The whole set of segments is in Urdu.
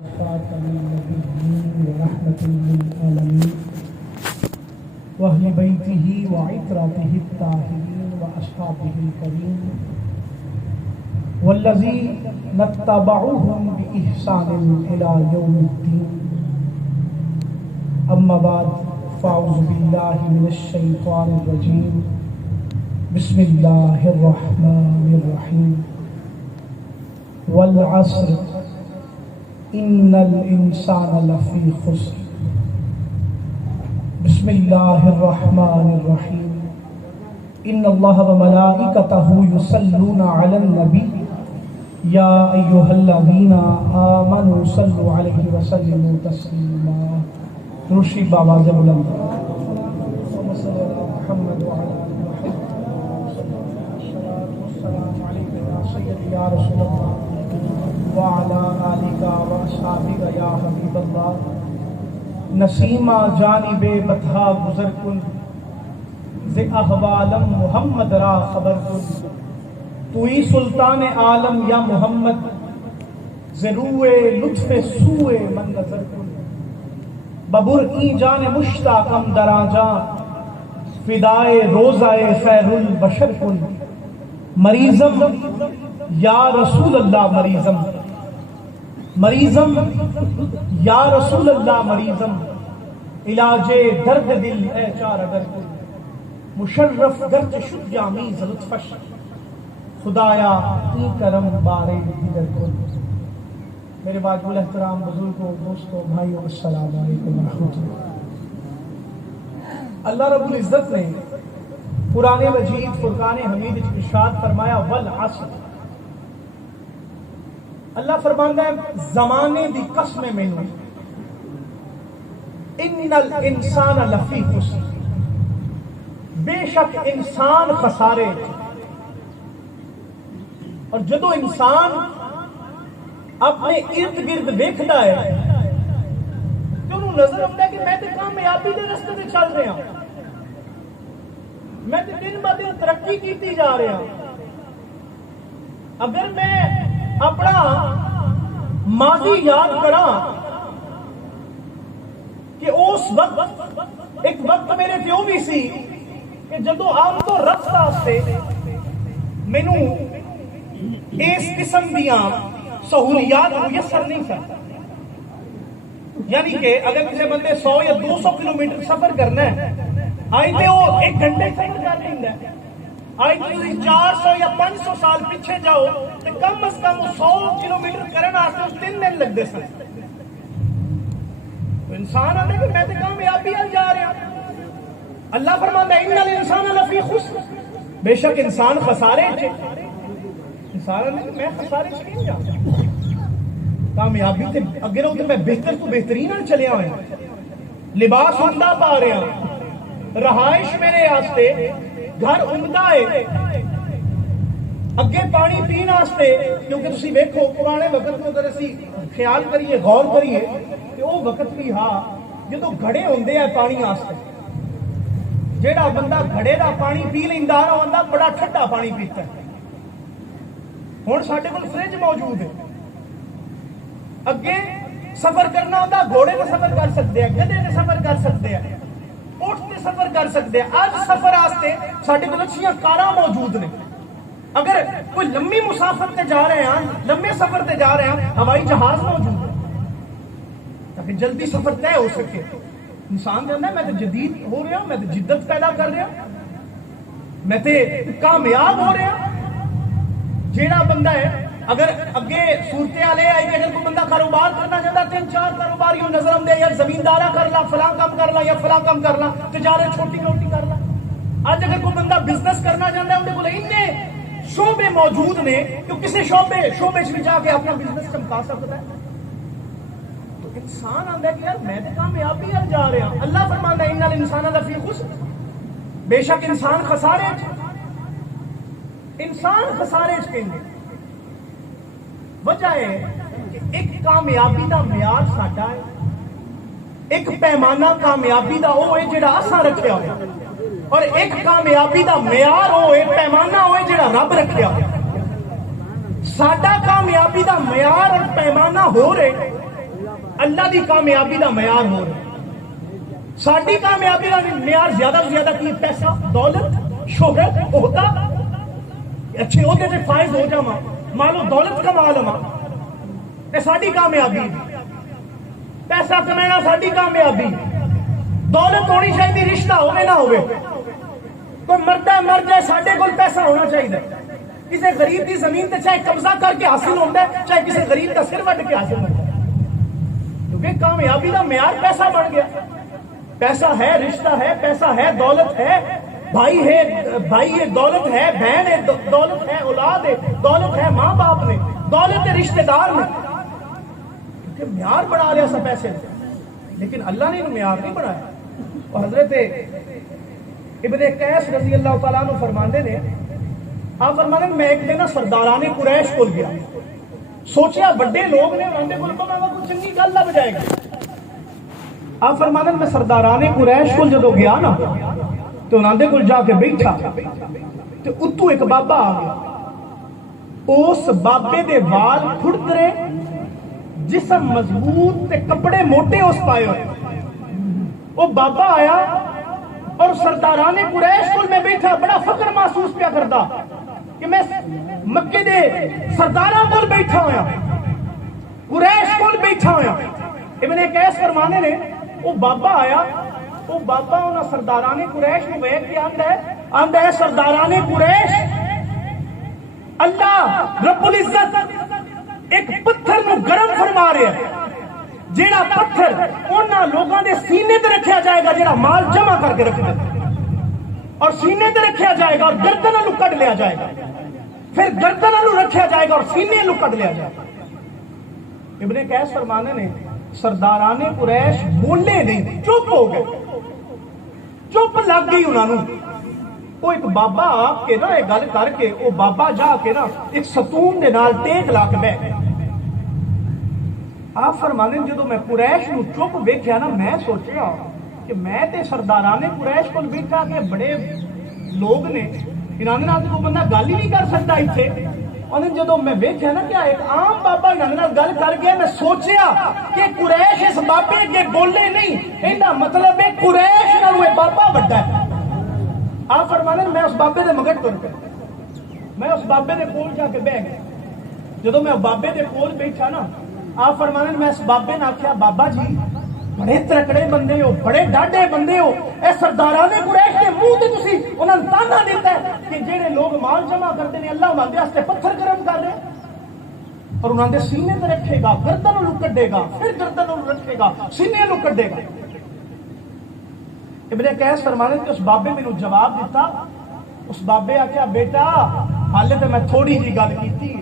خاتم النبيين ورحمة للعالمين وأهل بيته وعترته الطاهرين وأصحابه الكريم والذين اتبعوهم بإحسان إلى يوم الدين. أما بعد فأعوذ بالله من الشيطان الرجيم. بسم الله الرحمن الرحيم. والعصر إن الإنسان لفي خسر. بسم الله الرحمن الرحيم. إن الله وملائكته يصلون على النبي يا أيها الذين آمنوا صلوا عليه وسلموا تسليما. روشی بابا سے بلند محمد وعلى آل محمد. الصلاة والسلام عليك يا سيدي يا رسول الله وعلى آلك وأصحابك يا حبيب الله. نسیمہ جانب بطحا گزر کن ز احوالم محمد را خبر کن. توئی سلطان عالم یا محمد ز روئے لطف سوئے من نظر کن. ببر این جان مشتاقم درا جاں فدائے روزائے خیر البشر کن. مریضم یا رسول اللہ مریضم مریضم یا رسول اللہ مریضم. علاج درد دل اے چار اگر کن. مشرف گرچ شد جامیز لطفش خدایا این کرم بارے دیگر کن. میرے واجب الاحترام بزرگوں دوستوں بھائیوں السلام علیکم ورحمۃ اللہ. اللہ رب العزت نے قرآن مجید فرقان حمید ارشاد فرمایا والعصر. اللہ فرماندا ہے زمانے دی قسم مینوں ان الانسان لفی خسر. بے شک انسان خسارے. اور جدو انسان اپنے ارد گرد ویکھدا ہے تو انہوں نظر آتا ہے کہ میں تے کامیابی دے رستے تے چل رہا ہوں, میں تے دن ب دن ترقی کیتی جا رہا ہوں. اگر میں اپنا ماضی یاد کراں کہ اس وقت ایک وقت میرے پیو بھی سی کہ جدو آم تو رقص واسطے مینوں اس قسم دیاں سہولیات میسر نہیں سن. یعنی کہ اگر کسی بندے 100 یا 200 کلومیٹر سفر کرنا ہے آئی تے وہ 1 گھنٹے سفر کر لیندا ہے. آئی تے 400 یا 500 سال پیچھے جاؤ تے کم از کم 100 کلومیٹر کرن واسطے 3 دن لگدے سن. تو انسان آنے کہ میں تے کامیابی ال جا رہا. اللہ فرماندا ہے ان الانسان لفی خسر. بے شک انسان خسارے چ. انسان آنے کہ میں خسارے چ نہیں جا. کامیابی تے اگر ہو تے میں بہتر تو بہترین چلیا ہوا. لباس عمدہ پا رہا, رہائش میرے واسطے گھر عمدہ ہے, اگے پانی پین واسطے. کیونکہ تسی ویکھو پرانے وقت کو اگر اسی خیال کریے غور کریے کہ وہ وقت بھی ہاں جدو گھڑے ہوندے ہیں پانی واسطے. جیڑا بندہ گھڑے دا پانی پی لیندا ہے وہ بڑا ٹھنڈا پانی پیتا ہے. ہن ساڈے کول فریج موجود ہے. اگے سفر کرنا ہوتا گھوڑے تے سفر کر سکتے ہیں, گدھے تے سفر کر سکتے ہیں, اٹھ تے سفر کر سکتے ہیں. اج سفر واسطے ساڈے کول اچھیاں کاراں موجود نے. اگر کوئی لمبی مسافت تے جا رہے ہیں, لمبے سفر تے جا رہے ہیں, ہوائی جہاز موجود ہے تاکہ جلدی سفر طے ہو سکے. انسان کہتا ہے میں تو جدید ہو رہا ہوں, میں تو جدت پیدا کر رہا ہوں, میں تو کامیاب ہو رہا. جیڑا بندہ ہے اگر اگے صورتحال آئی کہ اگر کوئی بندہ کاروبار کرنا چاہتا 3-4 کاروبار یوں نظر آتے یا زمیندارہ کر لا, فلاں کام کر لا یا فلاں کام کر لا, تجارت چھوٹی موٹی کر لا. آج اگر کوئی بندہ بزنس کرنا چاہتا ہے انہیں بولے اتنے شعبے موجود نے کہ کسی شعبے بھی جا کے اپنا بزنس چمکا سکتا ہے. تو انسان آتا ہے کہ یار میں تو کامیابی ال جا رہا. اللہ فرماندا ہے ان الانسان لفی خسر. بے شک انسان خسارے. انسان خسارے کہیں وجہ ہے کہ ایک کامیابی دا معیار ساڈا ہے, ایک پیمانہ کامیابی دا وہ ہے جڑا اساں رکھیا ہوا, اور ایک کامیابی دا معیار ہوئے پیمانہ ہوئے جڑا رب رکھیا. ساڈا کامیابی دا معیار اور پیمانہ ہو رہے اللہ دی کامیابی دا معیار ہو رہا ہے. ساری کامیابی کا معیار زیادہ سے زیادہ کی پیسہ دولت شہرت عہدہ اچھے عہدے سے فائز ہو جا مال و دولت کما لوا یہ ساری کامیابی. پیسہ کمانا ساری کامیابی. دولت ہونی چاہیے رشتہ ہوئے نہ ہوئے کوئی مردہ مر جائے ساڈے کول پیسہ ہونا چاہیے. کسی غریب کی زمین تے چاہے قبضہ کر کے حاصل ہوتا ہے چاہے کسی غریب کا سر وڈ کے حاصل ہوتا ہے کیونکہ کامیابی کا معیار پیسہ بن گیا. پیسہ ہے رشتہ ہے پیسہ ہے دولت ہے بھائی ہے دولت ہے بہن ہے دولت ہے اولاد ہے دولت ہے ماں باپ نے دولت ہے رشتہ دار نے کیونکہ معیار بنا لیا سب پیسے. لیکن اللہ نے معیار نہیں بنایا. اور حضرت ابن قیس رضی اللہ تعالیٰ عنہ فرماندے نے آپ فرمانے میں ایک دن سرداران قریش کو گیا سوچیا بڑے لوگ نے انہوں نے کوئی چنگی گل لگ جائے گی. آپ فرمانے میں سرداران قریش کو جدو گیا نا تو انہوں نے کل جا کے بیٹھا تو اتو ایک بابا آ گیا. اس بابے دے وال کھڑترے جسم مضبوط تے کپڑے موٹے اس پائے ہوئے. وہ بابا آیا اور سرداران قریش کو میں بیٹھا بڑا فخر محسوس پیا کرتا کہ میں مکے دے سرداراں کول بیٹھا ہویا قریش کول بیٹھا ہویا. ابن قیس فرمانے نے وہ بابا آیا وہ بابا انہاں سرداران قریش کو ویکھ کے آندا ہے سرداران قریش اللہ رب العزت ایک پتھر نو گرم فرما رہا ہے جیڑا پتھر انہاں لوگاں دے سینے تے رکھیا جائے گا جیڑا مال جمع کر کے رکھے اور سینے تے رکھیا جائے گا اور گردن نو کٹ لیا جائے گا پھر گردن نو رکھیا جائے گا اور سینے نو کٹ لیا جائے گا. ابن قیس فرمانے نے سرداران قریش بولے نہیں چپ ہو گئے چپ لگ گئی انہوں نے. وہ ایک بابا آ کے نا ایک گل کر کے وہ بابا جا کے نا ایک ستون دے نال ٹیک لا کے بیٹھ گیا. آپ فرمانے جدو میں قریش نو چپ ویکھیا نا میں سوچیا کہ میں تے سرداران قریش کول بیٹھا کہ بڑے لوگ نے انہاں دے نال کوئی بندہ گل ہی نہیں کر سکتا ایتھے. انہیں جدو میں ویکھیا نا کہ ایک عام بابا انہاں دے نال گل کر گیا میں سوچیا کہ قریش اس بابے کے بولے نہیں ایندا مطلب ہے قریش نالوں اے بابا بڑا ہے. آپ فرمانے میں اس بابے دے مگر تر پیا میں اس بابے دے کول جا کے بیٹھ گیا. جدو میں بابے دے کول بیٹھا نا آپ فرمانے میں اس بابے نے آخیا بابا جی بڑے ترکڑے بندے ہو بڑے ڈاڈے بندے ہو اے سرداران قریش کے منہ تے تسی انہاں نوں تانا دیتا ہے کہ جڑے لوگ مال جمع کرتے ہیں اللہ انہاں دے واسطے پتھر گرم کر رہے اور انہاں دے سینے تے رکھے گا گردن نوں کڈے گا پھر گردن نوں رکھے گا سینے نوں کڈے گا. ابن قیس فرمانے کہ اس بابے میں جواب دیتا اس بابے آخیا بیٹا حالے تے میں تھوڑی جی گل کیتی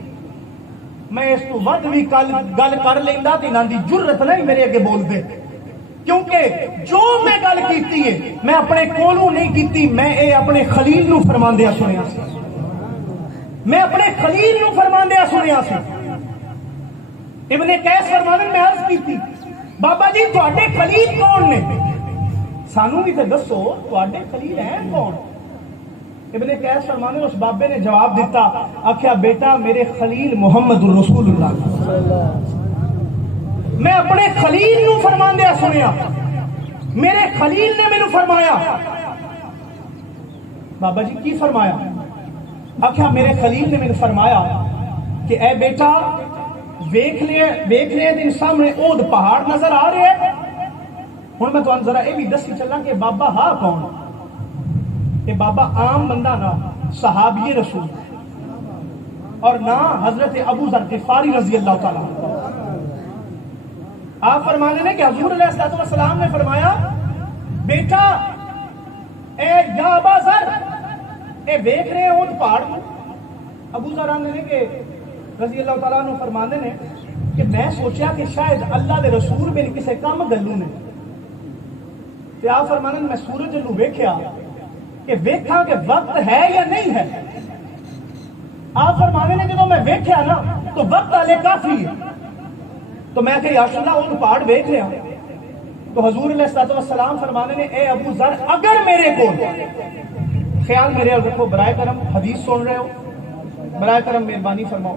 میں اس تو ود بھی گل کر لیندا تے انہاں دی جرت نہیں میرے اگے بول دے کیونکہ جو میں گل کیتی ہے میں اپنے کولوں نہیں کیتی میں اے اپنے خلیل نو فرماندیا سنیا سی میں اپنے خلیل نو فرماندیا سنیا سی. ابن قیس فرمانے میں عرض کیتی بابا جی تواڈے خلیل کون نے سانو بھی تے دسو تواڈے خلیل ہیں کون. ابن قیس فرمانے اس بابے نے جواب دیتا آخیا بیٹا میرے خلیل محمد الرسول اللہ میں اپنے خلیل نو فرماندیا سنیا میرے خلیل نے مینوں فرمایا. بابا جی کی فرمایا آخیا میرے خلیل نے مینوں فرمایا کہ اے بیٹا ویکھ لے دن سامنے اود پہاڑ نظر آ رہے ہیں. ہن میں تانوں ذرا یہ بھی دسی چلا کہ بابا ہا کون. یہ بابا عام بندہ نہ صحابی رسول اور نہ حضرت ابو ذر غفاری رضی اللہ تعالیٰ. آپ فرمانے نے کہ حضور علیہ الصلوۃ والسلام نے فرمایا بیٹا اے یا ابا ذر اے دیکھ رہے ہو پہاڑ. ابو ذر نے کہ رضی اللہ تعالیٰ عنہ فرمانے نے کہ میں سوچیا کہ شاید اللہ دے رسول میری کسے کم گلوں نے تے آپ فرمانے میں سورج نو ویکھیا کہ ویکھاں کہ وقت ہے یا نہیں ہے. آپ فرمانے نے جدوں میں ویکھیا نا تو وقت والے کافی ہے تو میں کہ یا رسول اللہ وہ پہاڑ ویکھ رہا تو حضور علیہ الصلوۃ والسلام فرمانے نے اے ابو ذر اگر میرے کو خیال میرے رکھو برائے کرم حدیث سن رہے ہو برائے کرم مہربانی فرماؤ.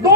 2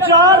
4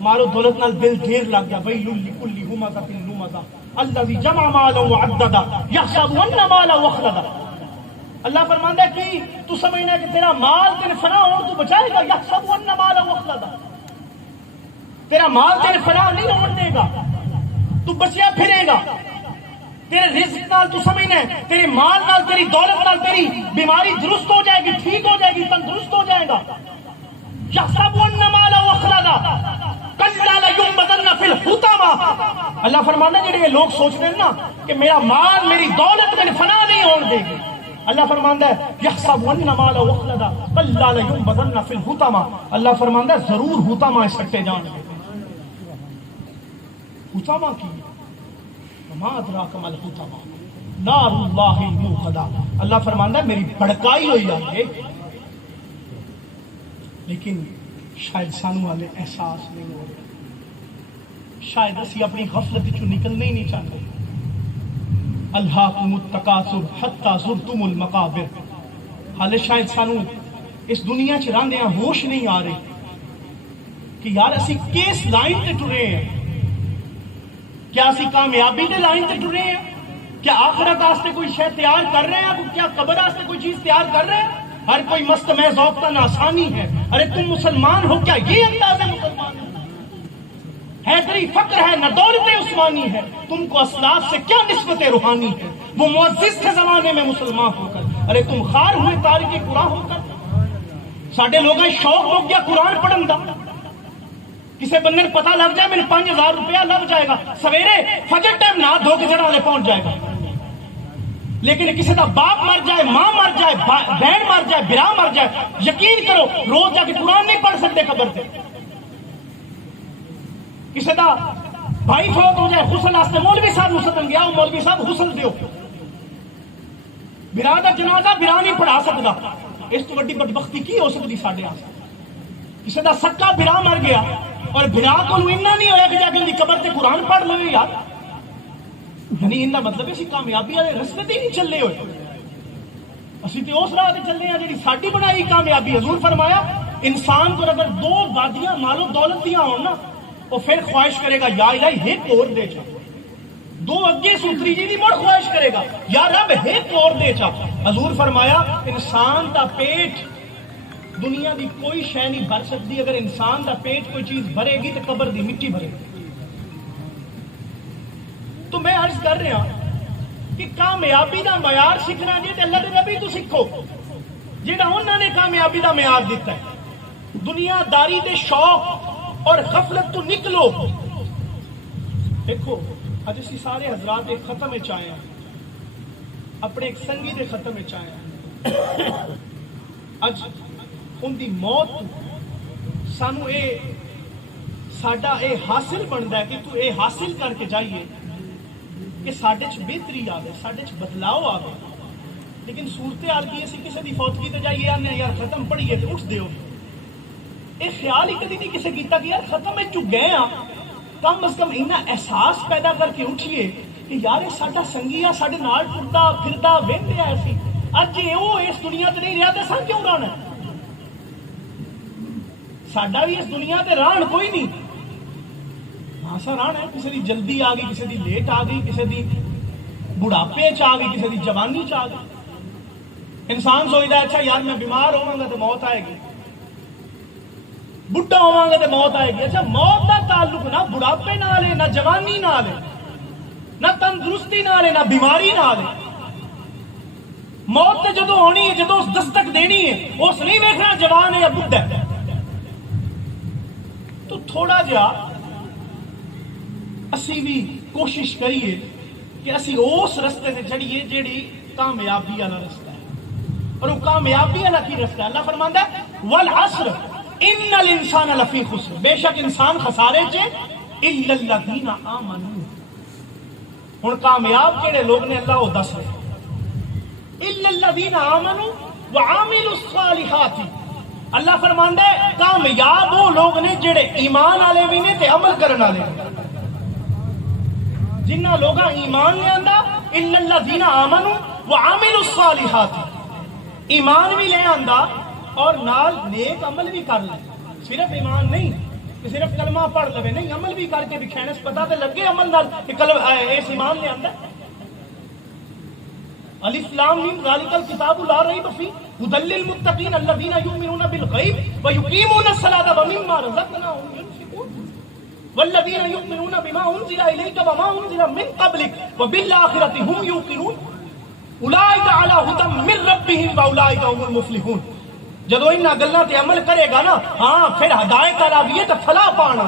مال و دولت نال دل ڈھیر لگ گیا ویل لکل ہمزہ لمزہ الذی جمع مالا وعددا یحسب ان مالا واخلدا. اللہ فرماندا ہے کہ تو سمجھنا کہ تیرا مال تیرے فنا ہو تو بچائے گا. یحسب ان مالا واخلدا, تیرا مال تیرے فنا نہیں ہونے دے گا, تو بچیا پھرے گا. تیرے رزق نال تو سمجھنا ہے تیرے مال نال تیری دولت نال تیری بیماری درست ہو جائے گی, ٹھیک ہو جائے گی, تندرست ہو جائے گا. یحسب ان مالا واخلدا کلا لینبذن فی الحطمہ. اللہ فرمانا جڑے یہ لوگ سوچتے ہیں نا کہ میرا مال میری دولت میں فنا نہیں ہون دے گی, اللہ فرماندا ہے یحسب ان مالا واخلدا کلا لینبذن فی الحطمہ. اللہ فرماندا ہے ضرور حطمہ سٹے جان گے. حطمہ کی وما ادراک ما الحطمہ نار اللہ الموقدہ. اللہ فرماندا ہے میری بھڑکائی ہوئی آگے, لیکن شاید سانو والے احساس نہیں ہو رہے, شاید اسی اپنی غفلت چوں نکلنے ہی نہیں چاہتے. الہاکم التکاثر حتی زرتم المقابر. حالے شاید سانو اس دنیا چ رہندیاں ہوش نہیں آ رہے کہ یار اسی کس لائن تے ٹرے ہیں. کیا اسی کامیابی دے لائن تے ٹرے ہیں؟ کیا آخرت واسطے کوئی شے تیار کر رہے ہیں؟ کیا قبر واسطے کوئی چیز تیار کر رہے ہیں؟ ہر کوئی مست میں ذوقتاً آسانی ہے. ارے تم مسلمان ہو, کیا یہ انداز ہے مسلمان ہے؟ تیری فقر ہے, نہ دولت عثمانی ہے, تم کو اسلاف سے کیا نسبت روحانی ہے؟ وہ معزز تھے زمانے میں مسلمان ہو کر, ارے تم خار ہوئے تارک قرآن ہو کر. ساڈے لوگوں شوق ہو گیا قرآن پڑھن دا. کسی بندے کو پتہ لگ جائے میرے 5000 روپیہ لگ جائے گا, سویرے فجر ٹائم نہ دھو کے جڑا والے پہنچ جائے گا. لیکن کسی کا باپ مر جائے, ماں مر جائے, بہن مر جائے, برا مر جائے, یقین کرو روز جا کے قرآن نہیں پڑھ سکتے قبر سے. کسی کا بھائی فوت ہو جائے غسل واسطے مولوی صاحب غسل گیا, وہ مولوی صاحب غسل دیو. برا دا جنازہ برا نہیں پڑھا سکتا. اس تو بڑی بدبختی کی ہو سکتی ساڈے واسطے؟ کسی کا سکا برا مر گیا اور برا کو اتنا نہیں ہویا کہ جا کے ان کی قبر سے قرآن پڑھ لو یار. یعنی ان کا مطلب ہے اسی کامیابی والے رستے تے نہیں چلے ہوئے, اسی تے اس راہ تے چلے ہیں جڑی ساڈی بنائی کامیابی. حضور فرمایا انسان کو اگر 2 وادیاں مال و دولت دیاں ہون نا, وہ پھر خواہش کرے گا یا الہی ایک اور دے چا. 2 اگے سوتری جی دی مڑ خواہش کرے گا یا رب ایک اور دے چا. حضور فرمایا انسان دا پیٹ دنیا دی کوئی شے نہیں بھر سکتی. اگر انسان دا پیٹ کوئی چیز بھرے گی تو قبر دی مٹی بھرے گی. تو میں عرض کر رہا کہ کامیابی دا معیار سیکھنا جی تے اللہ دے نبی تو سیکھو جہاں انہوں نے کامیابی دا معیار دیتا ہے. دنیا داری دے شوق اور غفلت تو نکلو. دیکھو اج اسی سارے حضرات ایک ختم چاہے ہیں, اپنے ایک سنگی دے ختم چاہے ہیں. اج ان دی موت سانو اے ساڈا اے حاصل بنتا ہے کہ تو اے حاصل کر کے جائیے کہ ساڈے چ بہتری آ گئے, ساڈے چ بدلاؤ آ گئے. لیکن صورتحال کی اسی کسی دی فوتگی تے جائیے آنے یار ختم پڑھیے تو اٹھ دیو. اے خیال ہی کدی نہیں کسی کیتا کہ یار ختم ہے چ گئے ہاں, کم از کم اتنا احساس پیدا کر کے اٹھیے کہ یار یہ ساڈا سنگی آ, ساڈے نال ٹردا پھردا وہندے آ. سی اج جے وہ اس دنیا تے نہیں رہا تے سن کیوں رہنا؟ ساڈا بھی اس دنیا تے رہن کوئی نہیں. ہاں رہن ہے, کسی دی جلدی آ گئی, کسی دی لیٹ آ گئی, کسی دی بڑھاپے چ آ گئی, کسی دی جوانی چ آ گئی. انسان سوچتا ہے اچھا یار میں بیمار ہوا گا تو موت آئے گی, بڈھا ہوا گا تو موت آئے گی. اچھا موت کا تعلق نہ بڑھاپے نال ہے, نہ جوانی نال ہے, نہ تندرستی نال ہے, نہ بیماری نال ہے. موت تے جدو ہونی ہے, جدو اس دستک دینی ہے, اس نہیں دیکھنا جوان ہے یا بڈھا ہے. تو تھوڑا جا اسی بھی کوشش کریے کہ اسی اس رستے سے چڑھیے جیڑی کامیابی والا رستہ ہے. اور وہ کامیابی والا کی رستہ ہے. اللہ فرماندا ہے والعصر ان الانسان لفی خسر, بے شک انسان خسارے چ الا الذین آمنوا. ہن کامیاب کیڑے لوگ نے اللہ وہ دس رہے, الا الذین آمنوا وعملوا الصالحات. اللہ فرماندا ہے کامیاب وہ لوگ نے جڑے ایمان والے بھی نے تے عمل کرن والے نے. جنہ لوگاں ایمان لے آندا الا الذین آمنوا وعملوا الصالحات, ایمان بھی لے آندا اور نال نیک عمل بھی کر لے. صرف ایمان نہیں, کہ صرف کلمہ پڑھ لے نہیں عمل بھی کر کے دکھانے سے پتہ تے لگے عمل نال کہ کلمہ اس ایمان لے آندا الف لام میم ذالک الکتاب لا ریب فیہ ھدی للمتقین الذین یؤمنون بالغیب ویقیمون الصلاۃ ومما رزقناہم ينفقون والذین یؤمنون بما انزل الیک وما انزل من قبلک وبالآخرۃ هم یوقنون اولئک علی ھدی من ربہم واولئک هم المفلحون. جدو ان گلاں تے عمل کرے گا نا ہاں پھر ہدایت کرا بھی تے فلاح پانا.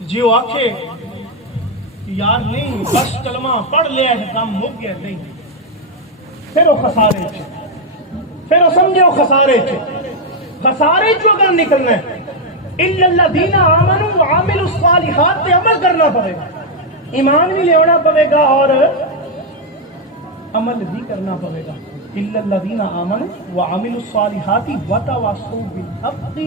جی وہ آکھے یار نہیں بس کلمہ پڑھ لیا ہے کام ہو گیا نہیں پھر وہ خسارے چ پھر وہ سمجھے وہ خسارے چ اگر نکلنا ہے الا الذین آمنوا وعملوا الصالحات تے عمل کرنا پڑے گا ایمان بھی لینا پڑے گا اور عمل بھی کرنا پڑے گا. الا الذین آمنوا وعملوا الصالحات وتواصوا بالحق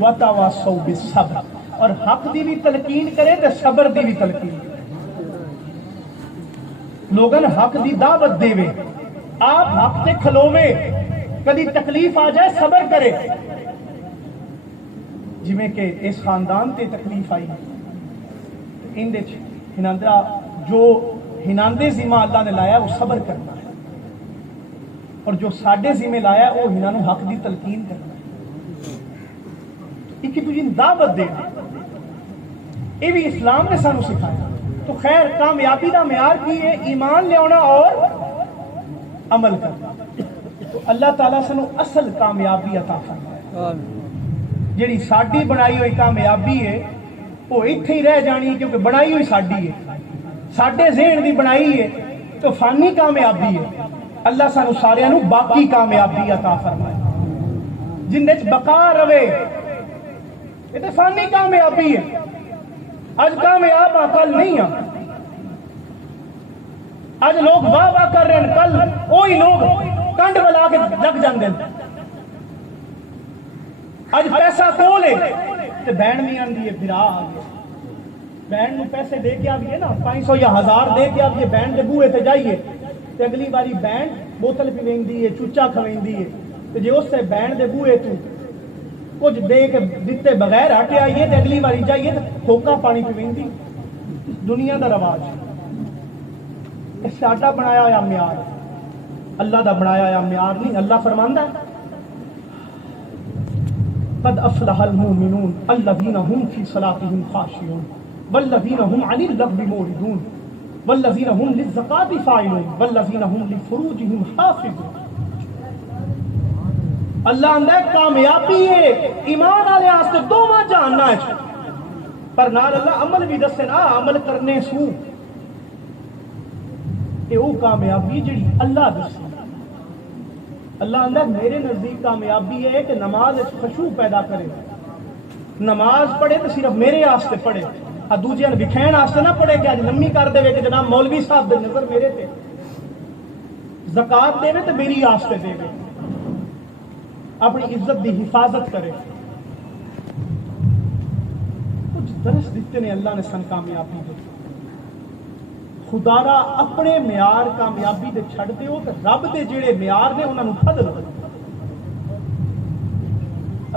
وتواصوا بالصبر. اور حق دی بھی تلقین کرے تے صبر دی بھی تلقین کرے. لوگن حق دی دعوت دے وے آپ حق تے کھلوے کدی تکلیف آ جائے صبر کرے. جویں کہ اس خاندان تے تکلیف آئی ان دے ہناندا جو ہناندے ذمہ اللہ نے لایا وہ صبر کرنا ہے اور جو ساڈے ذمہ لایا وہ ہناں نو حق دی تلقین کرنا ہے. ایک دوجے نوں دعوت دے یہ بھی اسلام نے سانو سکھایا. تو خیر کامیابی دا معیار کی ہے ایمان لے آنا اور عمل کرنا. تو اللہ تعالیٰ سانو اصل کامیابی عطا فرمائے. جیڑی ساڈی بنائی ہوئی کامیابی ہے وہ اتنے ہی رہ جانی ہے کیونکہ بنائی ہوئی ساڈی ہے ساڈے ذہن دی بنائی ہے تو فانی کامیابی ہے. اللہ سانو سارے نو باقی کامیابی عطا فرمائے جن وچ بقا رہے. یہ تو فانی کامیابی ہے. اج کامیاب آ کل نہیں آ. اج لوگ واہ واہ کر رہے ہیں کل وہی لوگ کنڈ بلا کے لگ جاندے ہیں. اج پیسہ کول ہے تے بہن نہیں آندی ہے بھرا آ گیا. بہن نو پیسے دے کے آئیے نا 500 یا 1000 دے کے آئیے بہن دے بوئے تے جائیے تے اگلی باری بہن بوتل پیویندی ہے چوچا کھویندی ہے تے جے اس سے بہن دے بوئے تو کچھ دے کے دیتے بغیر ہٹے آئیے تے اگلی باری جائیے تے کھوکا پانی پیویندی. دنیا دا رواج اس ساڈا بنایا ہوا معیار اللہ دا بنایا ہوا معیار نہیں. اللہ فرماندا ہے قد افلح المؤمنون الذين هم في صلاتهم خاشعون والذين هم عن اللغو معرضون والذين هم للزكاة فاعلون والذين هم لفروجهم حافظون. اللہ اندر کامیابی ہے ایمان والے واسطے دوواں جاننا ہے پر نال اللہ عمل بھی دسے نا عمل کرنے سو اے او کامیابی جڑی اللہ دسے. اللہ اندر میرے نزدیک کامیابی ہے کہ نماز خشوع پیدا کرے. نماز پڑھے تو صرف میرے واسطے پڑھے دوجے وکھائن واسطے نہ پڑھے کہ اج لمبی کر دے کہ جناب مولوی صاحب دے نظر میرے تے زکات دے تو میری واسطے دے اپنی عزت دی حفاظت کرے. کچھ درس دیتے نے اللہ نے سن کامیابی دے خدا را اپنے معیار کامیابی دے چھڑ دے ہو تو رب دے جڑے معیار نے انہاں نوں فضل ہو.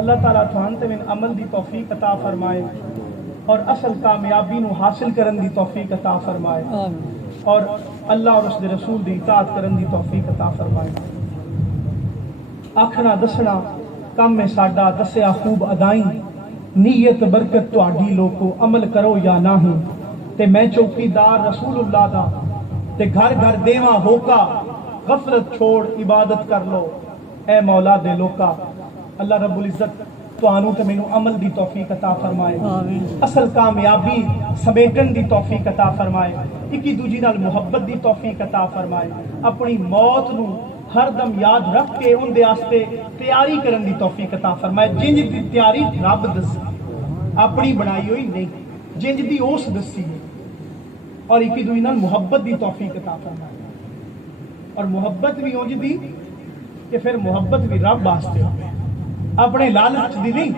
اللہ تعالیٰ تھان تے من عمل دی توفیق عطا فرمائے اور اصل کامیابی نو حاصل کرن دی توفیق عطا فرمائے اور اللہ اور اس دے رسول دی اطاعت کرن دی توفیق عطا فرمائے. آکھنا دسنا کم میں ساڈا دسیا خوب ادائیں نیت برکت تہاڈی لوکو عمل کرو یا نہیں تے میں چوکیدار رسول اللہ دا تے گھر گھر دیواں ہوکا غفلت چھوڑ عبادت کر لو اے مولا دے لوکا. اللہ رب العزت تانوں تے مینوں عمل دی توفیق عطا فرمائے اصل کامیابی سمیٹن دی توفیق عطا فرمائے اکی دوجی نال محبت دی توفیق عطا فرمائے اپنی موت نو ہر دم یاد رکھ کے ان دے واسطے تیاری کرن دی توفیق عطا فرمائے. جنج دی تیاری رب دسی اپنی بنائی ہوئی نہیں جنج دی اس دسی ہے اور اکی دوجی نال محبت دی توفیق عطا فرمائے اور محبت بھی اونج دی کہ پھر محبت بھی رب واسطے ہوے اپنے لالچ دی نہیں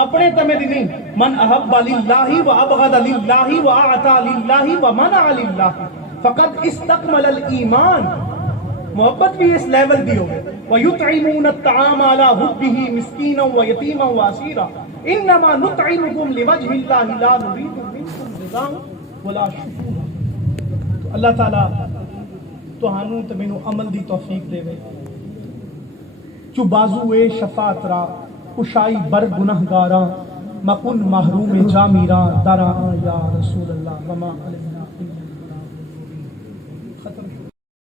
اپنے تمے دی نہیں. من احب للہ و ابغض للہ و اعطى للہ و منع للہ فقد استکمل الایمان. محبت بھی اس لیول دی ہوگی وَيُطْعِمُونَ الطَّعَامَ عَلَى حُبِّهِ مِسْكِينًا وَيَتِيمًا وَأَسِيرًا إِنَّمَا نُطْعِمُكُمْ لِوَجْهِ اللَّهِ لَا نُرِيدُ مِنكُمْ جَزَاءً وَلَا شُكُورًا. تو اللہ تعالیٰ تہانوں تے مینوں عمل دی توفیق دے وے چو بازوے شفاعت را کشائی بر گنہگاراں مکن محروم جامیراں دراں یا رسول اللہ وما علیہ